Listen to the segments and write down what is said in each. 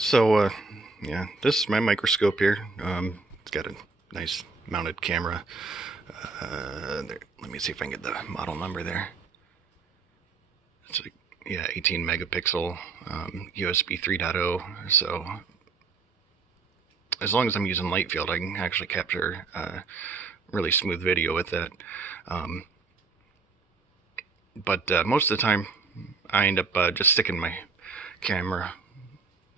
Yeah, this is my microscope here. It's got a nice mounted camera. There, let me see if I can get the model number there. It's like, yeah, 18 megapixel, USB 3.0. So as long as I'm using light field, I can actually capture really smooth video with that. But most of the time, I end up just sticking my camera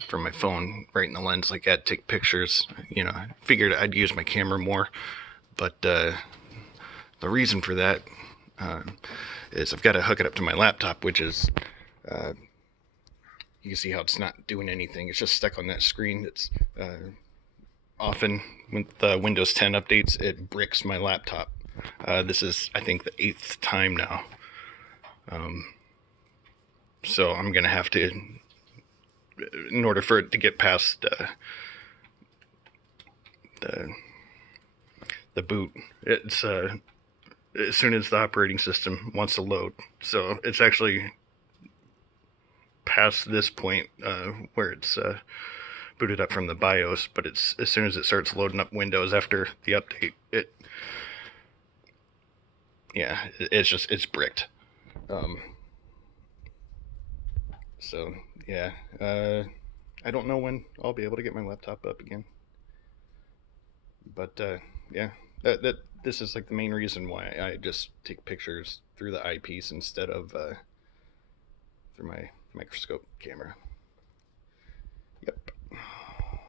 from my phone right in the lens like that, take pictures. I figured I'd use my camera more, but the reason for that is I've got to hook it up to my laptop, which is you can see how it's not doing anything. It's just stuck on that screen. It's often with the Windows 10 updates, it bricks my laptop. This is, I think, the 8th time now. So I'm gonna have to, in order for it to get past the boot, it's as soon as the operating system wants to load. So it's actually past this point where it's booted up from the BIOS, but it's as soon as it starts loading up Windows after the update, it's bricked. So yeah, I don't know when I'll be able to get my laptop up again, but yeah, that this is like the main reason why I just take pictures through the eyepiece instead of through my microscope camera. Yep.